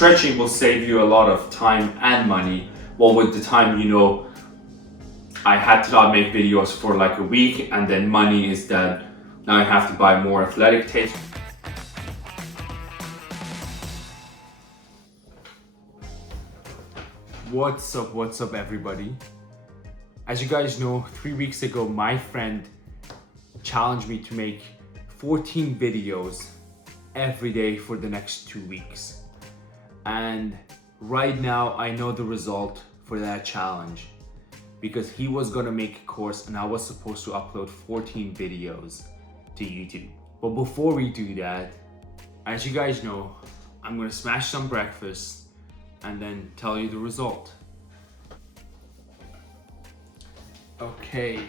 Stretching will save you a lot of time and money. Well, with the time, I had to not make videos for like a week, and then money is that now I have to buy more athletic tapes. What's up everybody? As you guys know, 3 weeks ago my friend challenged me to make 14 videos every day for the next 2 weeks. And right now I know the result for that challenge, because he was gonna make a course and I was supposed to upload 14 videos to YouTube. But before we do that, as you guys know, I'm gonna smash some breakfast and then tell you the result. Okay,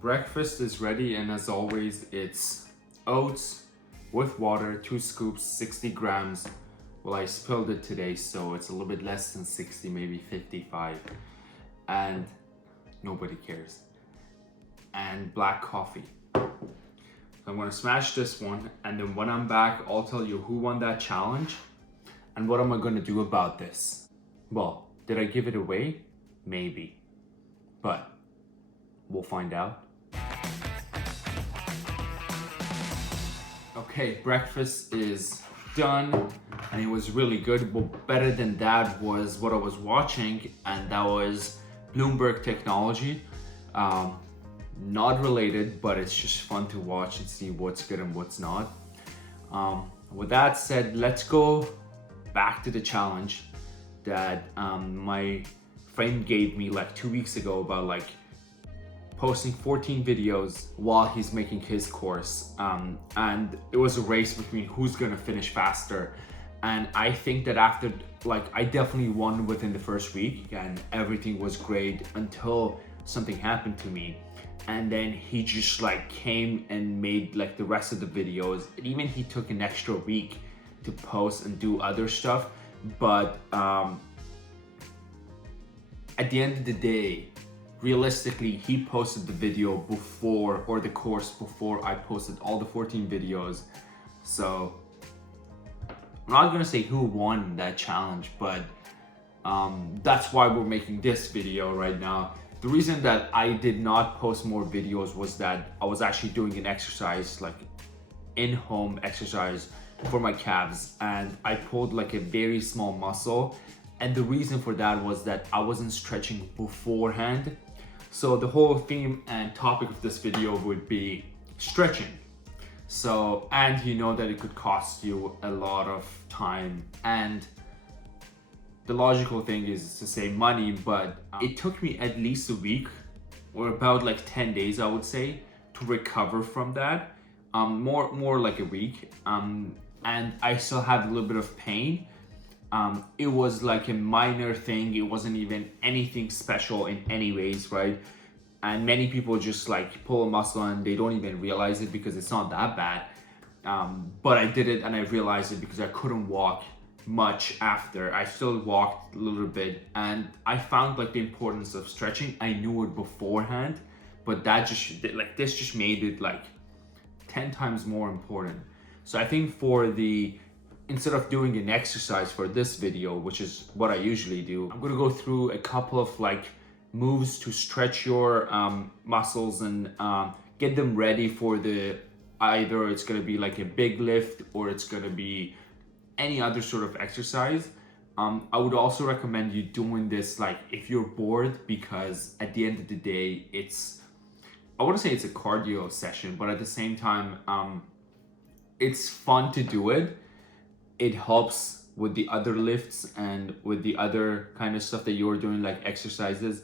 breakfast is ready, and as always it's oats with water, 2 scoops, 60 grams. Well, I spilled it today, so it's a little bit less than 60, maybe 55, and nobody cares. And black coffee. So I'm gonna smash this one, and then when I'm back I'll tell you who won that challenge and what am I gonna do about this. Well, did I give it away? Maybe, but we'll find out. Okay, breakfast is done and it was really good, but better than that was what I was watching, and that was Bloomberg Technology. Not related, but it's just fun to watch and see what's good and what's not. With that said, let's go back to the challenge that my friend gave me like 2 weeks ago about like posting 14 videos while he's making his course, and it was a race between who's gonna finish faster. And I think that after, like, I definitely won within the first week and everything was great until something happened to me, and then he just like came and made like the rest of the videos, and even he took an extra week to post and do other stuff. But at the end of the day, realistically, he posted the video before, or the course before I posted all the 14 videos. So I'm not gonna say who won that challenge, but that's why we're making this video right now. The reason that I did not post more videos was that I was actually doing an exercise, like in-home exercise for my calves, and I pulled like a very small muscle. And the reason for that was that I wasn't stretching beforehand. So the whole theme and topic of this video would be stretching. So, and you know that it could cost you a lot of time, and the logical thing is to save money, but it took me at least a week, or about like 10 days I would say, to recover from that. More like a week, and I still had a little bit of pain. It was like a minor thing, it wasn't even anything special in any ways, right? And many people just like pull a muscle and they don't even realize it because it's not that bad. But I did it and I realized it because I couldn't walk much after. I still walked a little bit, and I found like the importance of stretching. I knew it beforehand, but that just like this just made it like 10 times more important. So I think instead of doing an exercise for this video, which is what I usually do, I'm gonna go through a couple of like moves to stretch your muscles and get them ready for either it's gonna be like a big lift or it's gonna be any other sort of exercise. I would also recommend you doing this like if you're bored, because at the end of the day, I wouldn't say it's a cardio session, but at the same time, it's fun to do it. It helps with the other lifts and with the other kind of stuff that you're doing, like exercises.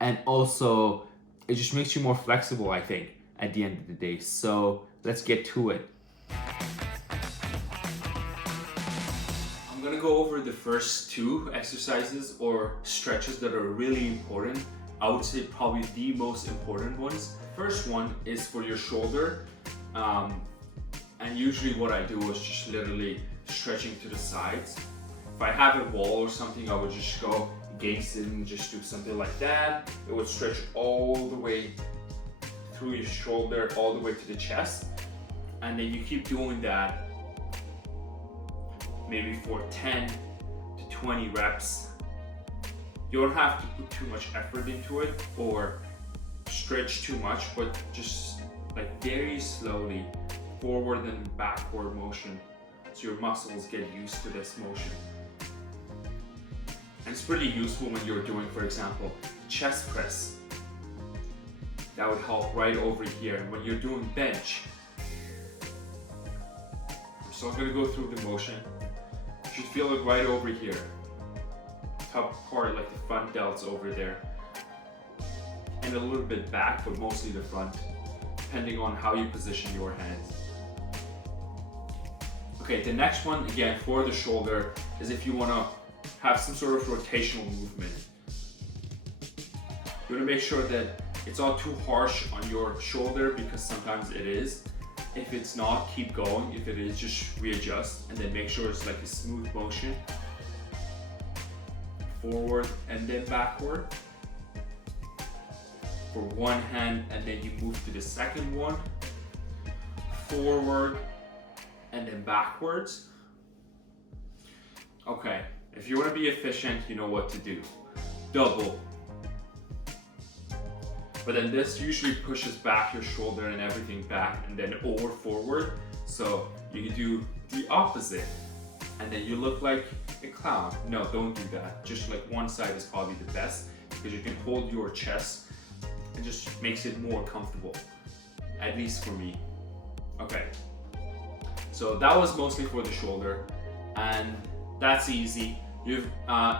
And also, it just makes you more flexible, I think, at the end of the day. So let's get to it. I'm gonna go over the first 2 exercises or stretches that are really important. I would say probably the most important ones. First one is for your shoulder. And usually what I do is just literally stretching to the sides. If I have a wall or something, I would just go against it and just do something like that. It would stretch all the way through your shoulder, all the way to the chest. And then you keep doing that maybe for 10 to 20 reps. You don't have to put too much effort into it or stretch too much, but just like very slowly forward and backward motion so your muscles get used to this motion. And it's pretty useful when you're doing, for example, chest press. That would help right over here. And when you're doing bench, I'm still gonna go through the motion. You should feel it right over here. Top part, like the front delts over there. And a little bit back, but mostly the front, depending on how you position your hands. Okay, the next one, again, for the shoulder, is if you wanna have some sort of rotational movement. You wanna make sure that it's not too harsh on your shoulder, because sometimes it is. If it's not, keep going. If it is, just readjust and then make sure it's like a smooth motion. Forward and then backward. For one hand, and then you move to the second one. Forward and then backwards. Okay, if you want to be efficient, you know what to do. Double. But then this usually pushes back your shoulder and everything back, and then over forward. So you can do the opposite, and then you look like a clown. No, don't do that. Just like one side is probably the best, because you can hold your chest and just makes it more comfortable, at least for me. Okay, so that was mostly for the shoulder, and that's easy. You've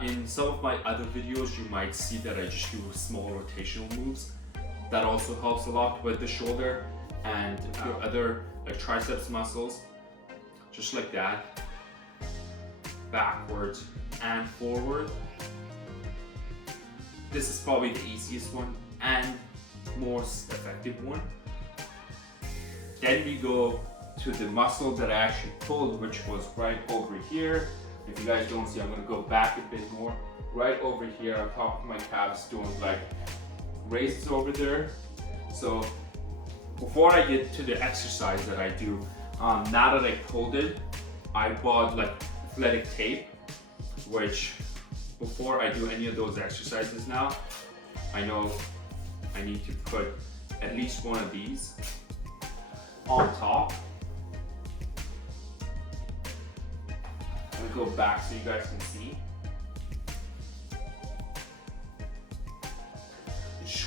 in some of my other videos, you might see that I just do small rotational moves. That also helps a lot with the shoulder and your other like triceps muscles, just like that. Backwards and forward. This is probably the easiest one and most effective one. Then we go to the muscle that I actually pulled, which was right over here. If you guys don't see, I'm gonna go back a bit more. Right over here on top of my calves, doing like raises over there. So before I get to the exercise that I do, now that I pulled it, I bought like athletic tape, which before I do any of those exercises now, I know I need to put at least one of these on top. I'm gonna go back so you guys can see.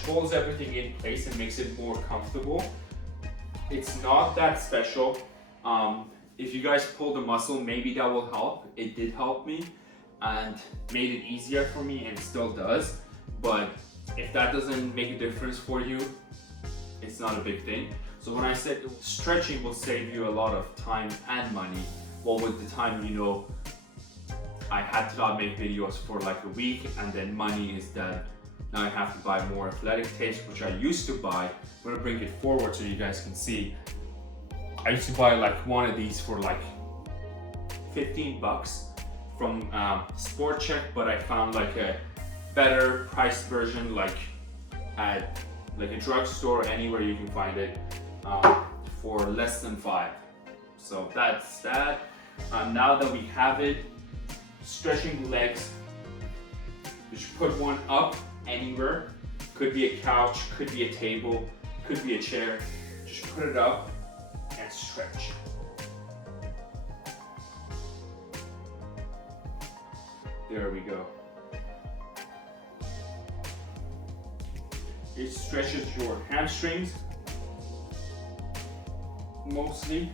Holds everything in place and makes it more comfortable. It's not that special. If you guys pull the muscle, maybe that will help. It did help me and made it easier for me, and it still does. But if that doesn't make a difference for you, it's not a big thing. So when I said stretching will save you a lot of time and money, well, with the time, you know, I had to not make videos for like a week, and then money is that now I have to buy more athletic tapes, which I used to buy. I'm gonna bring it forward so you guys can see. I used to buy like one of these for like 15 bucks from Sport Check, but I found like a better priced version, like at like a drugstore or anywhere you can find it, for less than $5. So that's that. Now that we have it, stretching the legs, you should put one up anywhere. Could be a couch, could be a table, could be a chair. Just put it up and stretch. There we go. It stretches your hamstrings mostly.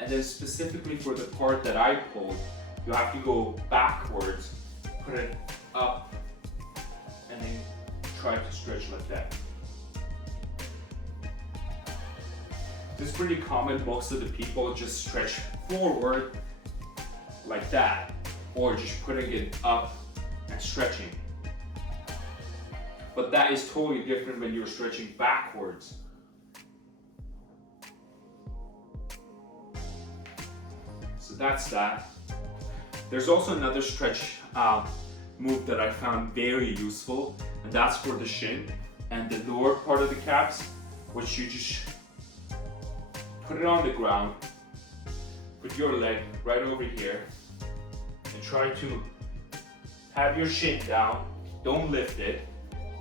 And then specifically for the part that I pulled, you have to go backwards, put it up, and then try to stretch like that. This is pretty common. Most of the people just stretch forward like that, or just putting it up and stretching. But that is totally different when you're stretching backwards. So that's that. There's also another stretch move that I found very useful, and that's for the shin and the lower part of the calves, which you just put it on the ground, put your leg right over here, and try to have your shin down, don't lift it,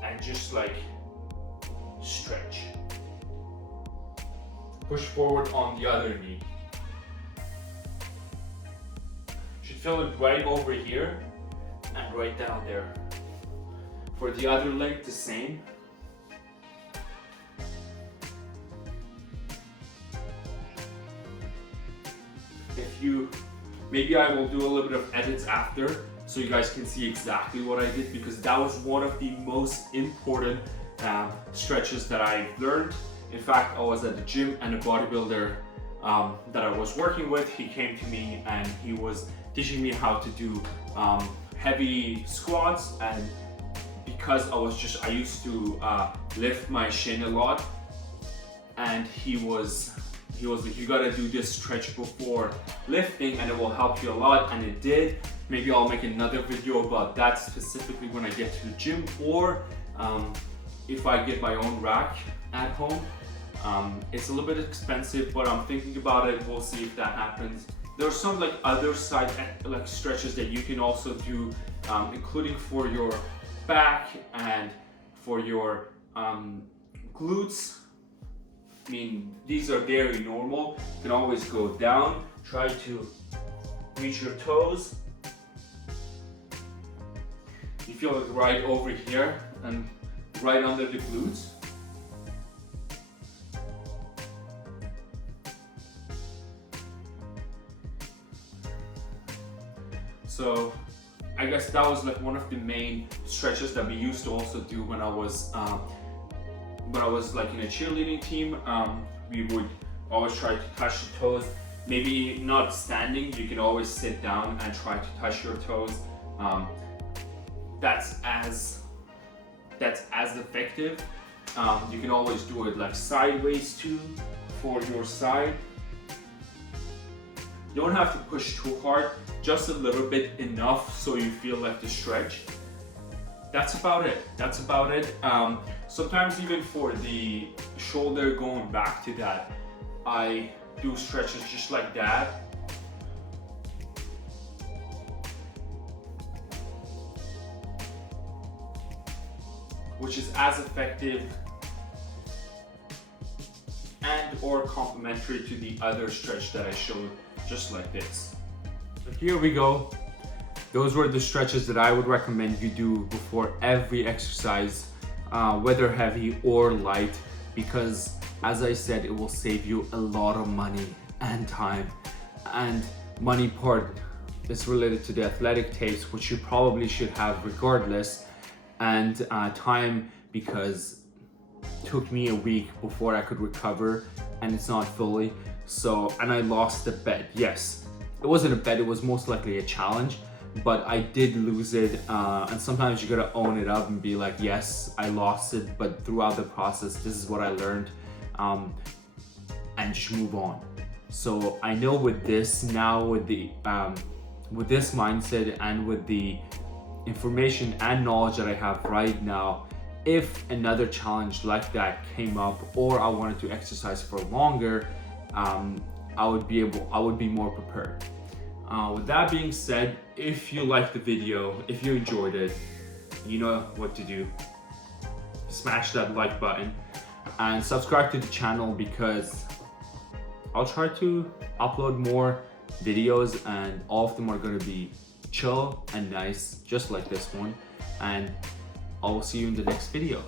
and just like stretch. Push forward on the other knee. Should feel it right over here and right down there. For the other leg, the same. Maybe I will do a little bit of edits after so you guys can see exactly what I did, because that was one of the most important stretches that I learned. In fact, I was at the gym and a bodybuilder that I was working with, he came to me and he was teaching me how to do heavy squats, and because I used to lift my shin a lot, and he was like, you gotta do this stretch before lifting and it will help you a lot, and it did. Maybe I'll make another video about that specifically when I get to the gym, or if I get my own rack at home. It's a little bit expensive, but I'm thinking about it. We'll see if that happens. There are some like other side like stretches that you can also do, including for your back and for your glutes. I mean, these are very normal. You can always go down, try to reach your toes. You feel it right over here and right under the glutes. So I guess that was like one of the main stretches that we used to also do when I was like in a cheerleading team. We would always try to touch the toes. Maybe not standing, you can always sit down and try to touch your toes. That's as effective. You can always do it like sideways too for your side. You don't have to push too hard, just a little bit, enough so you feel like the stretch. That's about it. Sometimes even for the shoulder, going back to that, I do stretches just like that. Which is as effective and or complementary to the other stretch that I showed, just like this. So here we go. Those were the stretches that I would recommend you do before every exercise, whether heavy or light, because as I said, it will save you a lot of money and time. And money part is related to the athletic tapes, which you probably should have regardless, and time, because it took me a week before I could recover, and it's not fully. So, and I lost a bet. Yes, it wasn't a bet, it was most likely a challenge, but I did lose it. And sometimes you gotta own it up and be like, yes, I lost it, but throughout the process, this is what I learned, and just move on. So I know with this now, with this mindset and with the information and knowledge that I have right now, if another challenge like that came up, or I wanted to exercise for longer, I would be more prepared. With that being said, if you liked the video, if you enjoyed it, you know what to do. Smash that like button and subscribe to the channel, because I'll try to upload more videos, and all of them are going to be chill and nice, just like this one. And I will see you in the next video.